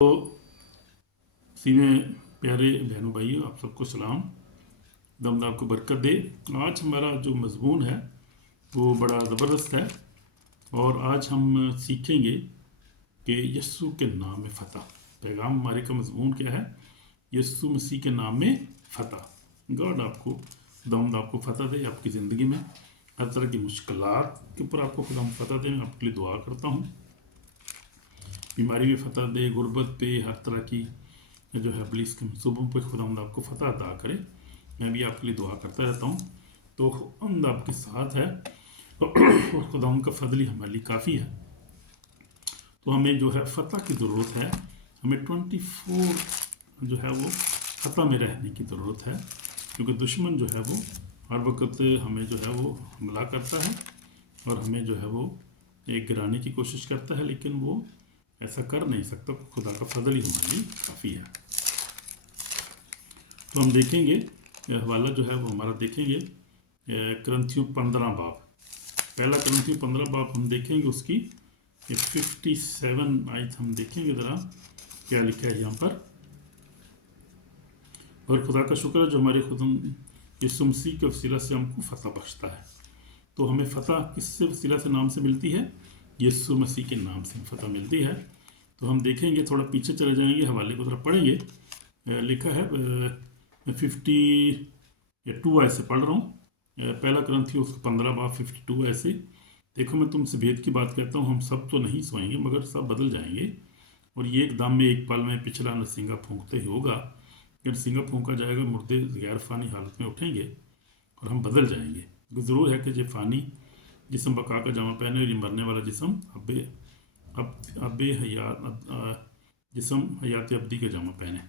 तो सीने प्यारे बहनों भाइयों, आप सबको सलाम। दमद आपको बरकत दे। आज हमारा जो मज़मून है वो बड़ा ज़बरदस्त है और आज हम सीखेंगे कि यस्सु के नाम में फ़तह। पैगाम हमारे का मज़मून क्या है? यस्सु मसीह के नाम में फ़तह। गॉड आपको दमद आपको फ़तह दे आपकी ज़िंदगी में। हर तरह की मुश्किलात के ऊपर आपको खुदा फ़तह दे। मैं आपके लिए दुआ करता हूँ। बीमारी में फ़तह दे, गुर्बत पे, हर तरह की जो है पुलिस के मनसूबों पर खुदावंद आपको फ़तह अता करे। मैं भी आपके लिए दुआ करता रहता हूँ। तो खुदावंद आपके साथ है और खुदावंद का फजल ही हमारे लिए काफ़ी है। तो हमें जो है फ़तह की ज़रूरत है। हमें 24 जो है वो फ़तह में रहने की ज़रूरत है, क्योंकि दुश्मन जो है वो हर वक्त हमें जो है वो हमला करता है और हमें जो है वो एक गिराने की कोशिश करता है, लेकिन वो ऐसा कर नहीं सकता। खुदा का फजल ही हमारे लिए काफ़ी है। तो हम देखेंगे हवाला जो है वो हमारा देखेंगे करंथियों 15 बाब। पहला करंथियों 15 बाब हम देखेंगे, उसकी 57 आयत हम देखेंगे ज़रा क्या लिखा है यहाँ पर। और खुदा का शुक्र है जो हमारे खुदा यीशु मसीह के वसीला से हमको फ़तह बख्शता है। तो हमें फ़तह किससे वसीला से नाम से मिलती है? यीशु मसीह के नाम से फ़तह मिलती है। तो हम देखेंगे, थोड़ा पीछे चले जाएंगे, हवाले को थोड़ा पढ़ेंगे। लिखा है 52 ऐसे पढ़ रहा हूँ। पहला करंथियों उसका 15 बाब 52 ऐसे। देखो, मैं तुमसे भेद की बात कहता हूँ, हम सब तो नहीं सोएंगे मगर सब बदल जाएंगे। और ये एकदम में एक पल में पिछला नरसिंगा फूंकते ही होगा। नरसिंगा फूंका जाएगा, मुर्दे गैर फ़ानी हालत में उठेंगे और हम बदल जाएंगे। ज़रूर है कि ये फ़ानी जिस्म बका का जामा पहने और ये मरने वाला जिस्म अब हयात जिस्म हयात अब्दी का जामा पहने।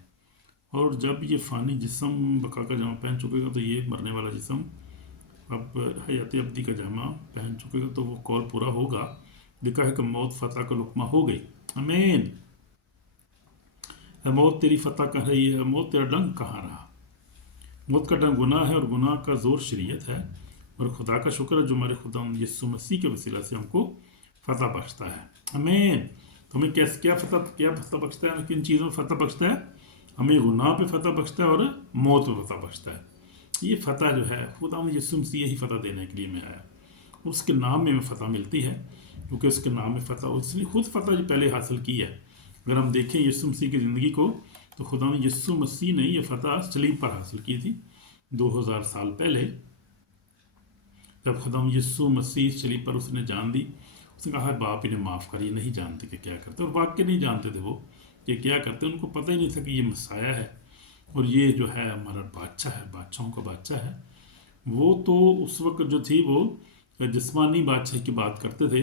और जब ये फ़ानी जिस्म बका का जामा पहन चुकेगा तो ये मरने वाला जिस्म अब हयात अब्दी का जामा पहन चुकेगा, तो वो कौल पूरा होगा। लिखा है कि मौत फ़तह का लुकमा हो गई। आमीन। मौत तेरी फ़तह कह रही है, मौत तेरा डंक कहाँ रहा? मौत का डंक गुनाह है और गुनाह का ज़ोर शरीयत है। और खुदा का शुक्र है जो हमारे खुदा यीशु मसीह के वसीला से हमको फ़तह बख्शता है। आमीन। तो हमें क्या फ़तह बख्शता है? किन चीज़ों में फ़तह बख्शता है? हमें गुनाह पे फ़तह बख्शता है और मौत पे फ़तह बख्शता है। ये फ़तह जो है खुदा यीशु मसीह यही फ़तह देने के लिए मैं आया। उसके नाम में फ़तह मिलती है, क्योंकि उसके नाम में फ़तह उसने खुद फ़तह जो पहले हासिल की है। अगर हम देखें यीशु मसीह की ज़िंदगी को, तो खुदा यीशु मसीह ने यह फ़तह सलीब पर हासिल की थी 2000 साल पहले। जब खुदा यीशु मसीह सलीब पर उसने जान दी, उसने कहा बाप इन्हें माफ़ कर, ये नहीं जानते कि क्या करते। और वाकई नहीं जानते थे वो कि क्या करते। उनको पता ही नहीं था कि ये मसाया है और ये जो है हमारा बादशाह है, बादशाहों का बादशाह है। वो तो उस वक्त जो थी वो जिस्मानी बादशाह की बात करते थे।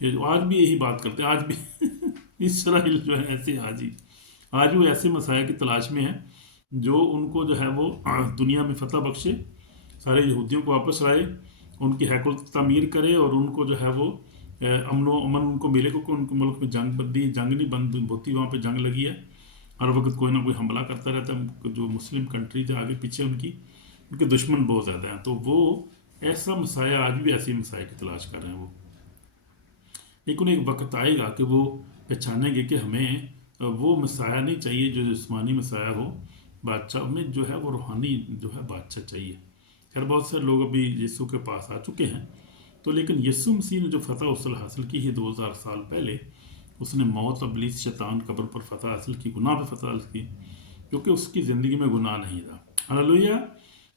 ये जो आज भी यही बात करते हैं, आज भी इसराइल जो है ऐसे आज वो ऐसे मसाया की तलाश में है जो उनको जो है वो दुनिया में फ़तह बख्शे, सारे यहूदियों को वापस लाए, उनकी हैकल तामीर करे और उनको जो है वो अमन उनको मिले, क्योंकि उनके मुल्क में जंग नहीं बंद होती, वहाँ पे जंग लगी है। हर वक्त कोई ना कोई हमला करता रहता है। जो मुस्लिम कंट्रीज है आगे पीछे उनके दुश्मन बहुत ज़्यादा हैं। तो वो ऐसा मसाया आज भी ऐसी मसाया की तलाश कर रहे हैं वो। लेकिन एक वक्त आएगा कि वो पहचानेंगे कि हमें वो मसाया नहीं चाहिए जो जिस्मानी मसाया हो। बादशाह में जो है वो रूहानी जो है बादशाह चाहिए। खैर बहुत सारे लोग अभी यीशु के पास आ चुके हैं। तो लेकिन यीशु मसीह ने जो फ़तह उसल हासिल की है 2000 साल पहले, उसने मौत, इब्लीस, शैतान, कब्र पर फ़तह हासिल की, गुनाह पर फ़तह हासिल की, क्योंकि उसकी ज़िंदगी में गुनाह नहीं था। हालेलुया।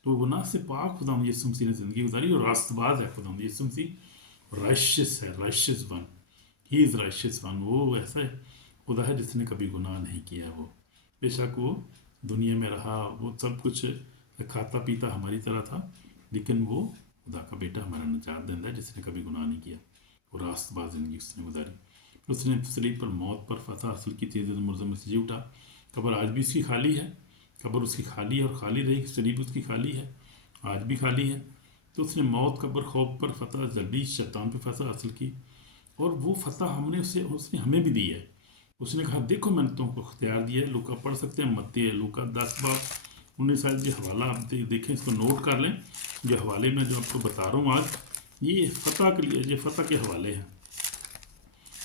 तो गुनाह से पाक खुदा यीशु मसीह ने ज़िंदगी गुजारी और रास्तबाज है खुदा यीशु मसीह। राइशियस है, राइशियस वन, ही इज़ राइशियस वन। वो ऐसा खुदा है जिसने कभी गुनाह नहीं किया। वो बेशक वो दुनिया में रहा, वो सब कुछ खाता पीता हमारी तरह था, लेकिन वो खुदा का बेटा, हमारा निजात देंदा है, जिसने कभी गुनाह नहीं किया। वो रास्तबाज ज़िंदगी उसने गुजारी। उसने सलीब पर मौत पर फ़तह हासिल की थी, मुर्दों में से जी उठा। कब्र आज भी उसकी खाली है, कब्र उसकी खाली है और खाली रहेगी। सलीब उसकी खाली है, आज भी खाली है। तो उसने मौत, कब्र, खौफ पर फ़तह, जल्दी शैतान पर फ़तह हासिल की। और वो फ़तह उसने हमें भी दी है। उसने कहा देखो मैंने तुमको इख्तियार दिया है। लूका पढ़ सकते हैं, मत्ती लूका 10 बाब 19 शायद ये हवाला आप देखें, इसको नोट कर लें। जो हवाले में जो आपको बता रहा हूँ आज, ये फ़तह के लिए, ये फ़तह के हवाले हैं।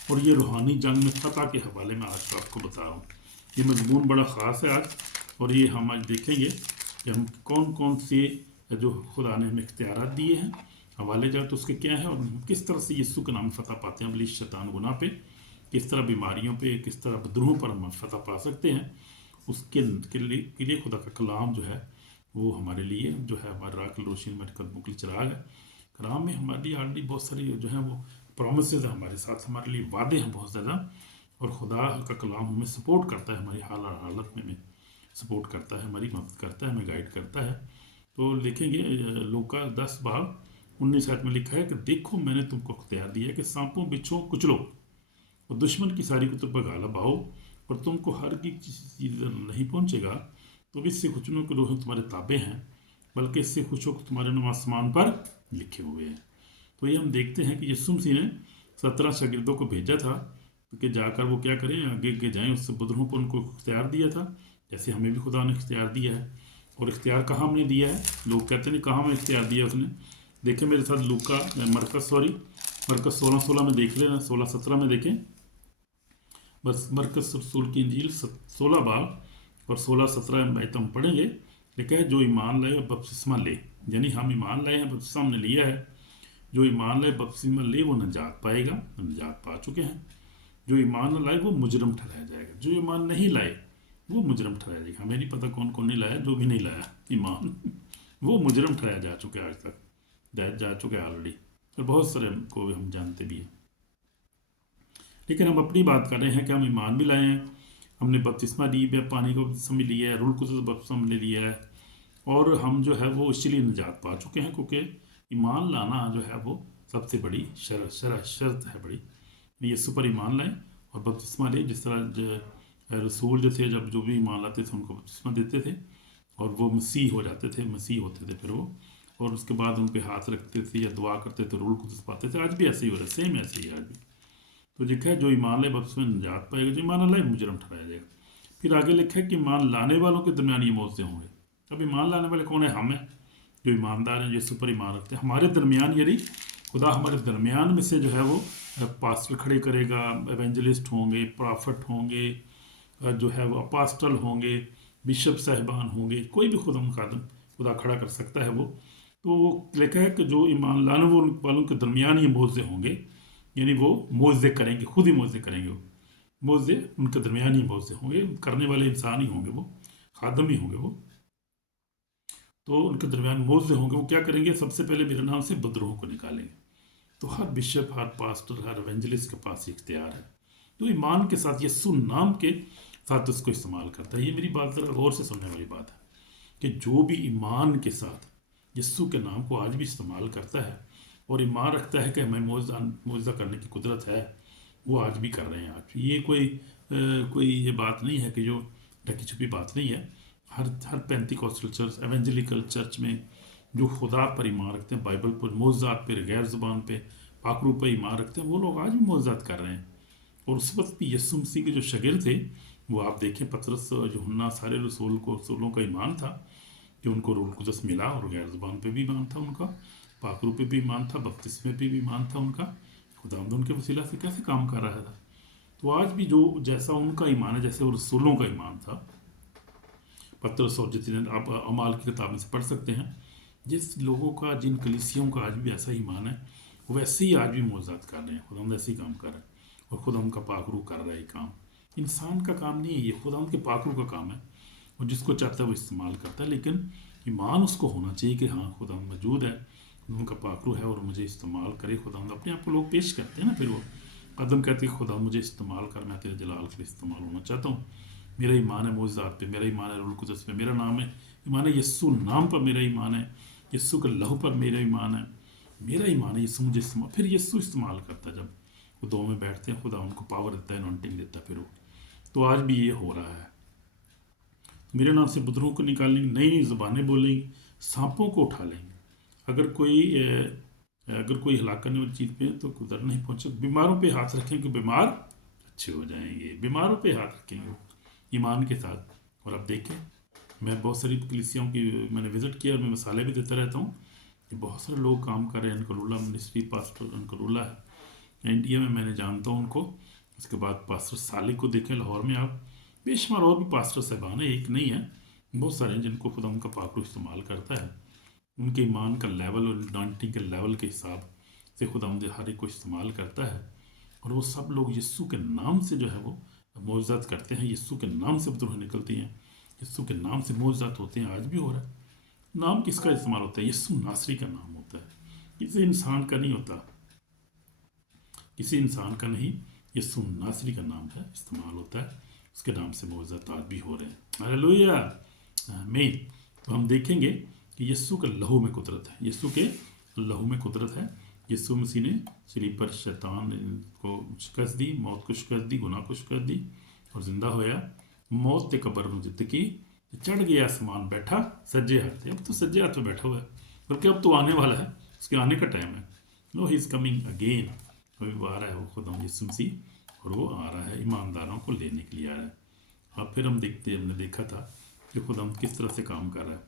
اور یہ روحانی جنگ میں فتح کے حوالے میں آج آپ کو بتا رہا ہوں. یہ مضمون بڑا خاص ہے آج، اور یہ ہم آج دیکھیں گے کہ ہم کون کون سے جو خدا نے ہمیں اختیارات دیے ہیں، حوالے جات اس کے کیا ہیں، اور کس طرح سے یسوع کے نام فتح پاتے ہیں ابلیس شیطان گناہ پہ، کس طرح بیماریوں پہ، کس طرح بدروہوں پر ہم فتح پا سکتے ہیں. اس کے لیے خدا کا کلام جو ہے وہ ہمارے لیے جو ہے ہمارے راہ کی روشنی، ہمارے قدموں کے لیے چراغ ہے. کلام میں ہمارے لیے آلریڈی بہت ساری جو ہیں وہ پرومسز ہیں ہمارے ساتھ، ہمارے لیے وعدے ہیں بہت زیادہ، اور خدا کا کلام ہمیں سپورٹ کرتا ہے، ہماری حالت میں سپورٹ کرتا ہے، ہماری مدد کرتا ہے، ہمیں گائیڈ کرتا ہے. تو دیکھیں گے لوکا 10:19 میں لکھا ہے کہ دیکھو میں نے تم کو اختیار دیا ہے کہ سانپوں بچھوں کچلو اور دشمن کی ساری قدرت پر غالب آؤ، اور تم کو ہر کی چیز نہیں پہنچے گا. تو اس سے خوشنوں کے روح تمہارے تابع ہیں، بلکہ اس سے خوش ہو کہ تمہارے نام آسمان پر لکھے ہوئے ہیں. تو یہ ہم دیکھتے ہیں کہ یسوع مسیح نے 17 شاگردوں کو بھیجا تھا کہ جا کر وہ کیا کریں، آگے جائیں. اس سے بدروہوں پر ان کو اختیار دیا تھا، جیسے ہمیں بھی خدا نے اختیار دیا ہے. اور اختیار کہاں ہم نے دیا ہے؟ لوگ کہتے ہیں کہاں ہمیں اختیار دیا اس نے. دیکھیں میرے ساتھ مرکز 16:16 میں دیکھ لینا، 16:17 میں دیکھیں. بس مرکز رسول کی انجیل 16 باب اور 16-17 آیت ہم پڑھیں گے. لکھا ہے جو ایمان لائے اور بپتسمہ لے، یعنی ہم ایمان لائے ہیں، بپتسمہ ہم نے لیا ہے. جو ایمان لائے بپتسمہ لے وہ نجات پائے گا، نجات پا چکے ہیں. جو ایمان نہ لائے وہ مجرم ٹھہرایا جائے گا. جو ایمان نہیں لائے وہ مجرم ٹھہرایا جائے گا. ہمیں نہیں پتہ کون کون نہیں لایا، جو بھی نہیں لایا ایمان وہ مجرم ٹھہرایا جا چکا ہے، آج تک جا چکا ہے آلریڈی، اور بہت سارے کو ہم جانتے بھی ہیں. لیکن ہم اپنی بات کر رہے ہیں کہ ہم ایمان بھی لائے ہیں، ہم نے بپتسمہ لی ہے، پانی کا بپتسمہ بھی لیا ہے، روح القدس بپتسمہ نے لیا ہے، اور ہم جو ہے وہ اسی لیے نجات پا چکے ہیں. کیونکہ ایمان لانا جو ہے وہ سب سے بڑی شرط ہے بڑی. یسوع پر ایمان لائیں اور بپتسمہ لیں. جس طرح رسول جو تھے جب جو بھی ایمان لاتے تھے ان کو بپتسمہ دیتے تھے، اور وہ مسیح ہو جاتے تھے، مسیح ہوتے تھے پھر وہ، اور اس کے بعد ان پہ ہاتھ رکھتے تھے یا دعا کرتے تھے، روح القدس پاتے تھے. آج بھی ایسے ہی ہو رہا ہے، سیم ایسے ہی آج بھی. تو لکھا ہے جو ایمان لائے بپتسمہ نجات پائے گا، جو ایمان نہ لائے مجرم ٹھہرایا جائے گا. پھر آگے لکھا ہے کہ ایمان لانے والوں کے درمیان یہ معجزے ہوں گے. اب ایمان لانے والے کون ہیں؟ ہم ہیں جو ایماندار ہیں، یسوع پر ایمان رکھتے ہیں. ہمارے درمیان یعنی خدا ہمارے درمیان میں سے جو ہے وہ پاسٹر کھڑے کرے گا، ایونجلسٹ ہوں گے، پرافٹ ہوں گے، جو ہے وہ اپاسٹل ہوں گے، بشپ صاحبان ہوں گے، کوئی بھی خدا کھڑا کر سکتا ہے وہ. تو وہ لکھا ہے کہ جو ایمان لانے والوں کے درمیان یہ معجزے ہوں گے، یعنی وہ معجزے کریں گے، خود ہی معجزے کریں گے. وہ معجزے ان کے درمیان ہی معجزے ہوں گے، کرنے والے انسان ہی ہوں گے، وہ خادم ہی ہوں گے وہ. تو ان کے درمیان معجزے ہوں گے. وہ کیا کریں گے؟ سب سے پہلے میرے نام سے بدروہوں کو نکالیں گے. تو ہر بشپ، ہر پاسٹر، ہر ایونجلسٹ کے پاس یہ اختیار ہے. تو ایمان کے ساتھ یسوع نام کے ساتھ اس کو استعمال کرتا ہے. یہ میری بات ذرا غور سے سننے والی بات ہے کہ جو بھی ایمان کے ساتھ یسوع کے نام کو آج بھی استعمال کرتا ہے اور ایمان رکھتا ہے کہ ہمیں معجزہ کرنے کی قدرت ہے، وہ آج بھی کر رہے ہیں. آج یہ کوئی یہ بات نہیں ہے کہ جو ڈھکی چھپی بات نہیں ہے. ہر پینتیکوسٹل چرچ، ایونجلیکل چرچ میں جو خدا پر ایمان رکھتے ہیں، بائبل پر، معجزات پہ، غیر زبان پہ، پاک روح پہ ایمان رکھتے ہیں، وہ لوگ آج بھی معجزات کر رہے ہیں. اور اس وقت بھی یسوع مسیح کے جو شاگرد تھے، وہ آپ دیکھیں پطرس، یوحنا، سارے رسولوں کا ایمان تھا کہ ان کو روح القدس ملا، اور غیر زبان پہ بھی ایمان تھا ان کا، پاک روح پہ بھی ایمان تھا، بپتسمے پہ بھی ایمان تھا ان کا. خداوند ان کے وسیلہ سے کیسے کام کر رہا تھا. تو آج بھی جو جیسا ان کا ایمان ہے، جیسے وہ رسولوں کا ایمان تھا، پطرس اور جتنے آپ اعمال کی کتاب میں سے پڑھ سکتے ہیں، جس لوگوں کا، جن کلیسیوں کا آج بھی ایسا ایمان ہے، وہ ویسے ہی آج بھی معجزات کر رہے ہیں. خداوند ایسے ہی کام کر رہا ہے، اور خداوند کا پاک روح کر رہا ہے یہ کام. انسان کا کام نہیں ہے یہ، خداوند کے پاک روح کا کام ہے، اور جس کو چاہتا ہے وہ استعمال کرتا ہے. لیکن ایمان اس کو ہونا چاہیے کہ ہاں خداوند موجود ہے، ان کا پاک روح ہے اور مجھے استعمال کرے. خداوند اپنے آپ کو لوگ پیش کرتے ہیں نا، پھر وہ قدم کہتے ہیں خداوند مجھے استعمال کر، میں تیرے جلال کے لیے استعمال ہونا چاہتا ہوں. میرا ایمان ہے معجزات پہ، میرا ایمان ہے روح القدس پہ، میرا نام ہے ایمان ہے یسوع نام پر، میرا ایمان ہے یسوع کے لہو پر، میرا ایمان ہے یسوع مجھے استعمال. پھر یسوع استعمال کرتا ہے. جب وہ دو میں بیٹھتے ہیں، خدا ان کو پاور دیتا ہے، انوائنٹنگ دیتا ہے. پھر وہ تو آج بھی یہ ہو رہا ہے. میرے نام سے بدروہوں کو نکالیں گے، نئی زبانیں بولیں گے، سانپوں کو اٹھا لیں گے. اگر کوئی ہلاک کرنے والی چیز پہ تو گزر نہیں پہنچے. بیماروں پہ ہاتھ رکھیں کہ بیمار اچھے ہو جائیں گے. بیماروں پہ ہاتھ رکھیں گے ایمان کے ساتھ. اور اب دیکھیں، میں بہت ساری کلیسیوں کی میں نے وزٹ کیا، اور میں مثالیں بھی دیتا رہتا ہوں کہ بہت سارے لوگ کام کر رہے ہیں. انکل اللہ منسٹری پاسٹر انکل اللہ ہے، इंडिया में मैंने जानता हूँ उनको। उसके बाद पास्टर सालिक को देखें लाहौर में आप, बेशुमार और भी पास्टर साहबान है, एक नहीं है, बहुत सारे हैं जिनको खुदा उनका पाक रूह इस्तेमाल करता है। उनके ईमान का लेवल और डांटिंग के लेवल के हिसाब से खुदा उनके हर एक को इस्तेमाल करता है। और वो सब लोग यीशु के नाम से जो है वो मोज़ात करते हैं, यीशु के नाम से बदरूह निकलती हैं, यीशु के नाम से मोज़ात होते हैं। आज भी हो रहा है। नाम किसका इस्तेमाल होता है? यीशु नासरी का नाम होता है, किसी इंसान का नहीं होता, किसी इंसान का नहीं, यीशु नासरी का नाम है, इस्तेमाल होता है। उसके नाम से मोज़ात आज भी हो रहे हैं। हालेलुया, आमीन। तो हम देखेंगे कि यीशु के लहू में कुदरत है, यीशु के लहू में कुदरत है। यीशु मसीह ने सलीब पर शैतान को शिकस्त दी, मौत को शिकस्त दी, गुनाह को शिकस्त दी और जिंदा होया। मौत ते कबर में जित की, चढ़ गया आसमान, बैठा सज्जे हाथ। अब तो सज्जे हाथ में बैठा हुआ है, बल्कि अब तो आने वाला है, उसके आने का टाइम है। No, he is coming again. अभी वो आ रहा है, वो खुदा यीशु मसीह, और वो आ रहा है ईमानदारों को लेने के लिए आ रहा है। अब फिर हमने देखा था कि खुदा किस तरह से काम कर रहा है।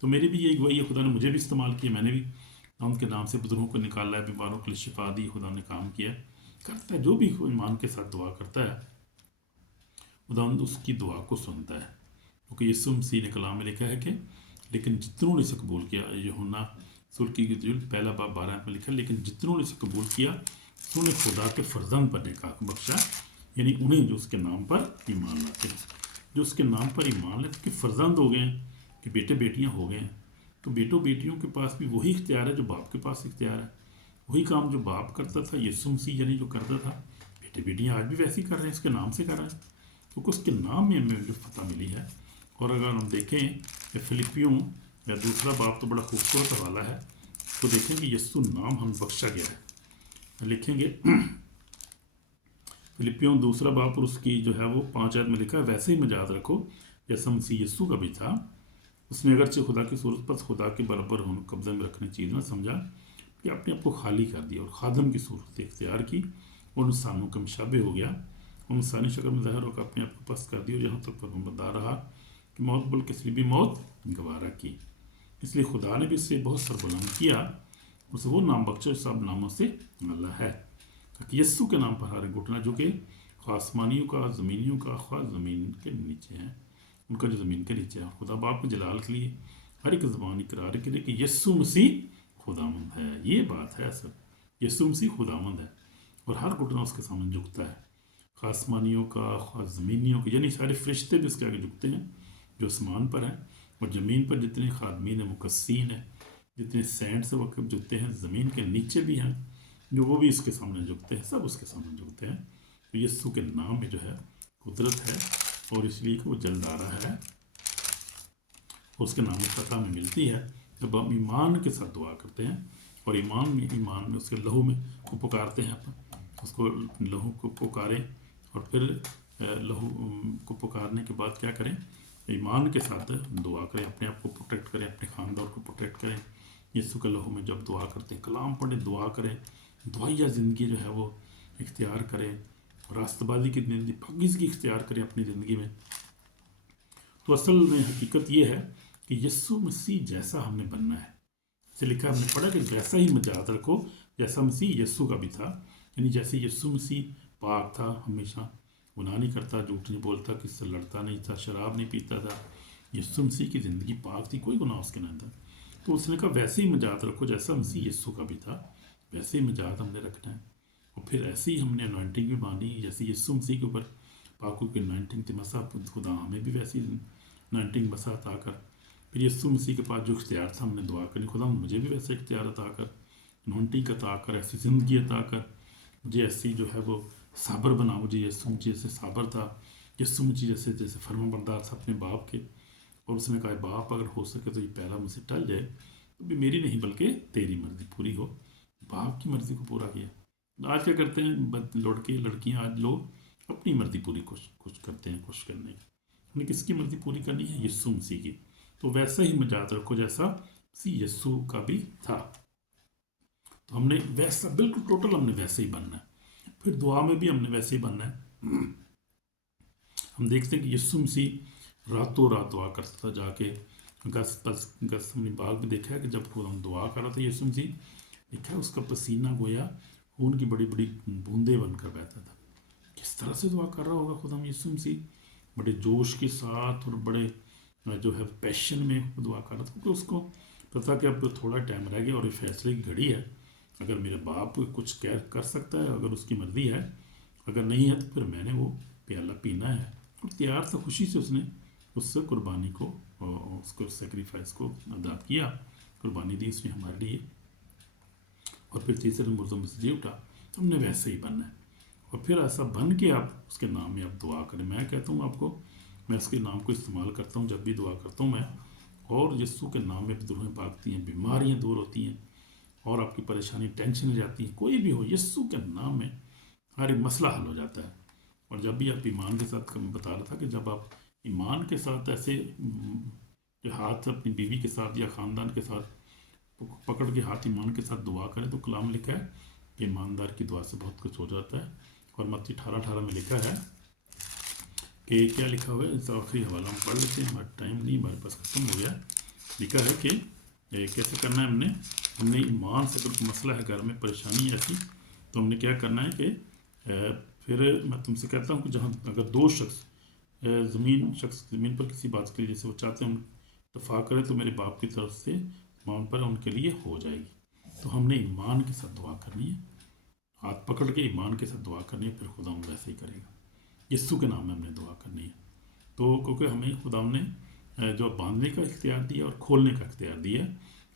तो मेरी भी यही गवाही है, खुदा ने मुझे भी इस्तेमाल किया, मैंने भी उनके नाम से बुजुर्गों को निकाला है, बीमारों के लिए शिफा दी, खुदा ने काम किया करता है। जो भी ईमान के साथ दुआ करता है, खुदा उसकी दुआ को सुनता है। क्योंकि यीशु मसीह ने कलाम में लिखा है कि लेकिन जितनों ने इसे कबूल किया, यूहन्ना सुर्की की पहला बाब 12 में लिखा है, लेकिन जितनों ने इसे कबूल किया उन्होंने खुदा के फर्जंद बनने का हक बख्शा। यानी उन्हें जो उसके नाम पर ईमान लाते हैं, जो उसके नाम पर ईमान लाते कि फर्जंद हो गए हैं, कि बेटे बेटियां हो गए हैं। तो बेटों बेटियों के पास भी वही इख्तियार है जो बाप के पास इख्तियार है। वही काम जो बाप करता था, यीशु मसीह यानी जो करता था, बेटे बेटियां आज भी वैसे ही कर रहे हैं, इसके नाम से कर रहे हैं, क्योंकि उसके नाम में हमें जो फतह मिली है। और अगर हम देखें कि फिलिपियों या दूसरा बाप तो बड़ा खूबसूरत हवाला है, तो देखेंगे यीशु नाम हमें बख्शा गया है। लिखेंगे फिलिपियों दूसरा बाप और उसकी जो है वो 5 आयत में लिखा है, वैसे ही मजाद रखो जैसा मसीह यीशु का भी था। उसने अगरचे खुदा की सूरत पर खुदा के बराबर होने कब्जे में रखने चीज़ ना समझा कि अपने आप को खाली कर दिया और खादम की सूरत इख्तियार की और इंसानों के मुशाबे हो गया। और इंसानी शक्ल में ज़ाहिर होकर अपने आप को पस्त कर दिया, यहाँ तक पर बता रहा कि मौत बुल किसी भी मौत गवारा की। इसलिए खुदा ने भी इससे बहुत सरबुलंद किया, उसे वो नाम बख्शा सब नामों से अल्लाह है, ताकि यस्सु के नाम पर हर घुटना झुके, ख्वाह आसमानियों का, ज़मीनियों का, ख्वाह ज़मीन के नीचे हैं, उनका जो ज़मीन के नीचे है। खुदा बाप के जलाल के लिए हर एक ज़बान इकरार करे कि यस्सु मसीह खुदामंद है। ये बात है असल, यस्सु मसीह खुदामंद है और हर घुटना उसके सामने झुकता है, ख्वाह आसमानियों का, ख्वाह ज़मीनियों का, यानी सारे फरिश्ते भी उसके आगे झुकते हैं जो आसमान पर हैं, और ज़मीन पर जितने खादमीन है, मुकस्सीन है, जितने सेंट्स वक्त झुकते हैं, ज़मीन के नीचे भी हैं जो, वो भी इसके सामने झुकते हैं, सब उसके सामने झुकते हैं। तो यीशु के नाम में जो है कुदरत है, और इसलिए कि वो जल्द आ रहा है, उसके नाम में फतह में मिलती है जब हम ईमान के साथ दुआ करते हैं, और ईमान में उसके लहू में को पुकारते हैं, उसको लहू को पुकारें, और फिर लहू को पुकारने के बाद क्या करें, ईमान के साथ दुआ करें, अपने आप को प्रोटेक्ट करें, अपने ख़ानदान को प्रोटेक्ट करें। यीशु के लहू में जब दुआ करते हैं, कलाम पढ़ें, दुआ करें, दुआया ज़िंदगी जो है वो इख्तियार करें, रास्तबाजी की ज़िंदगी पाकीज़गी की इख्तियार करें अपनी ज़िंदगी में। तो असल में हकीकत ये है कि यीशु मसीह जैसा हमने बनना है। इसे लिखा हमने पढ़ा कि वैसा ही मजाद रखो जैसा मसीह यीशु का भी था, यानी जैसे यीशु मसीह पाक था, हमेशा गुनाह नहीं करता, झूठ नहीं बोलता, किसी से लड़ता नहीं था, शराब नहीं पीता था, यीशु मसीह की ज़िंदगी पाक थी, कोई गुनाह उसके नहीं था। तो उसने कहा वैसे ही मजाद रखो जैसा मसीह यीशु का भी था, वैसे ही मजाद हमने रखना है। और फिर ऐसे ही हमने अनॉइंटिंग भी बांधी, जैसे यीशु मसीह के ऊपर पाकों की अनॉइंटिंग थी, मसा खुदा हमें भी वैसी अनॉइंटिंग मसा अता कर। फिर यीशु मसीह के पास जो इख्तियार था, हमने दुआ करी, खुदा मुझे भी वैसे इख्तियार अता कर, अनॉइंटिंग अता कर, ऐसी ज़िंदगी अता कर, मुझे ऐसी जो है वो साबर बना। मुझे यीशु मसीह जैसे साबर था, यीशु मसीह जैसे फर्माबरदार था अपने बाप के, और उसने कहा बाप अगर हो सके तो ये पहला मुझसे टल जाए, तो भी मेरी नहीं बल्कि तेरी मर्ज़ी पूरी हो। बाप की मर्ज़ी को पूरा किया। आज क्या करते हैं लड़के लड़कियां, आज लोग अपनी मर्ज़ी पूरी कुछ करते हैं, कोशिश करने की। हमने किसकी मर्ज़ी पूरी करनी है? यीशु मसीह की। तो वैसा ही मजाद रखो जैसा मसीह यीशु का भी था। तो हमने वैसा बिल्कुल टोटल हमने वैसे ही बनना है। फिर दुआ में भी हमने वैसे ही बनना है। हम देखते हैं कि यीशु मसीह रातों रात दुआ करता था, जाके गसमनी बाग भी देखा है कि जब हम दुआ कर रहा था यीशु मसीह, लिखा है उसका पसीना गोया खून की बड़ी बड़ी बूंदें बनकर बहता था। किस तरह से दुआ कर रहा होगा खुदा यीशु मसीह, बड़े जोश के साथ और बड़े जो है पैशन में दुआ कर रहा था, क्योंकि उसको पता कि अब थोड़ा टाइम रह गया और ये फैसले की घड़ी है। अगर मेरे बाप कुछ कर सकता है, अगर उसकी मर्जी है, अगर नहीं है तो फिर मैंने वो प्याला पीना है। और तैयार था, खुशी से उसने उससे कुर्बानी को, उसको सेक्रीफाइस को अदा किया, कुर्बानी दी उसने हमारे लिए। और फिर तीसरे दिन मुर्दों में से जी उठा। तो हमने वैसे ही बनना है, और फिर ऐसा बन के आप उसके नाम में आप दुआ करें। मैं कहता हूँ आपको, मैं उसके नाम को इस्तेमाल करता हूँ जब भी दुआ करता हूँ मैं, और यीशु के नाम में दुरूहें भागती हैं, बीमारियाँ दूर होती हैं, और आपकी परेशानी टेंशन हो जाती है, कोई भी हो, यीशु के नाम में हर एक मसला हल हो जाता है। और जब भी आप ईमान के साथ, मैं बता रहा था कि जब आप ईमान के साथ ऐसे हाथ अपनी बीवी के साथ या ख़ानदान के साथ पकड़ के हाथ ईमान के साथ दुआ करें, तो कलाम लिखा है कि ईमानदार की दुआ से बहुत कुछ हो जाता है। और मत्ती 18:18 में लिखा है कि क्या लिखा हुआ है, इस आखिरी हवाला हम पढ़ लेते हैं, हमारा टाइम नहीं, हमारे पास खत्म हो गया। लिखा है कि कैसे करना है, हमने ईमान से, अगर मसला है घर में, परेशानी ऐसी, तो हमने क्या करना है कि फिर मैं तुमसे कहता हूँ कि जहाँ अगर दो शख्स ज़मीन पर किसी बात के लिए, जैसे वो चाहते हैं हम इत्तफाक करें, तो मेरे बाप की तरफ से ईमान पर उनके लिए हो जाएगी। तो हमने ईमान के साथ दुआ करनी है, हाथ पकड़ के ईमान के साथ दुआ करनी है, फिर खुदा हम वैसे ही करेगा। यीशु के नाम में हमने दुआ करनी है। तो क्योंकि हमें खुदा ने जो बांधने का इख्तियार दिया और खोलने का इख्तियार दिया है,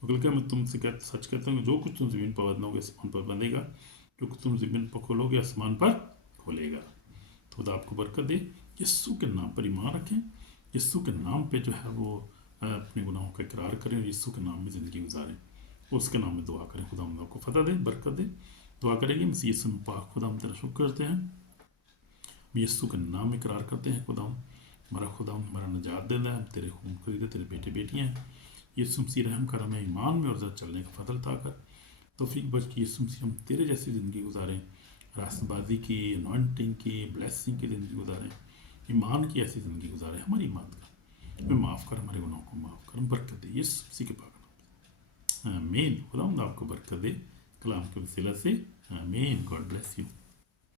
क्योंकि मैं तुमसे सच कहता हूँ, जो कुछ तुम ज़मीन पर बंधोगे आसमान पर बंधेगा, जो कुछ तुम ज़मीन पर खोलोगे आसमान पर खोलेगा। तो खुदा आपको बरकत दे। यीशु के नाम पर ईमान रखें, यीशु के नाम पे जो है वो अपने गुनाहों का इकरार करें, यीशु के नाम में ज़िंदगी गुजारें, उसके नाम में दुआ करें। खुदा हम आपको फतह दे, बरकत दे। दुआ करेंगे मसीह यीशु में पाक। खुदा हम तेरा शुक्र करते हैं, यीशु के नाम में इकरार करते हैं, खुदा हमारा निजात देना है, तेरे खून खरीदे तेरे बेटे बेटियाँ हैं। यीशु मसीह रहम कर, हमें ईमान में और चलने का फजल अता कर, तौफीक बख्श कि यीशु मसीह हम तेरे जैसी ज़िंदगी गुजारें, रास्तबाजी की, अनॉइंटिंग की, ब्लेसिंग की ज़िंदगी गुजारें, ईमान की ऐसी ज़िंदगी गुजारें। हमारी ईमान का हमें माफ़ कर, हमारे गुनाहों को माफ़ कर, बरकत दे यीशु मसीह के पाक नाम से, आमीन। खुदा आपको बरकत दे कलाम के वसीला से, आमीन। God bless you.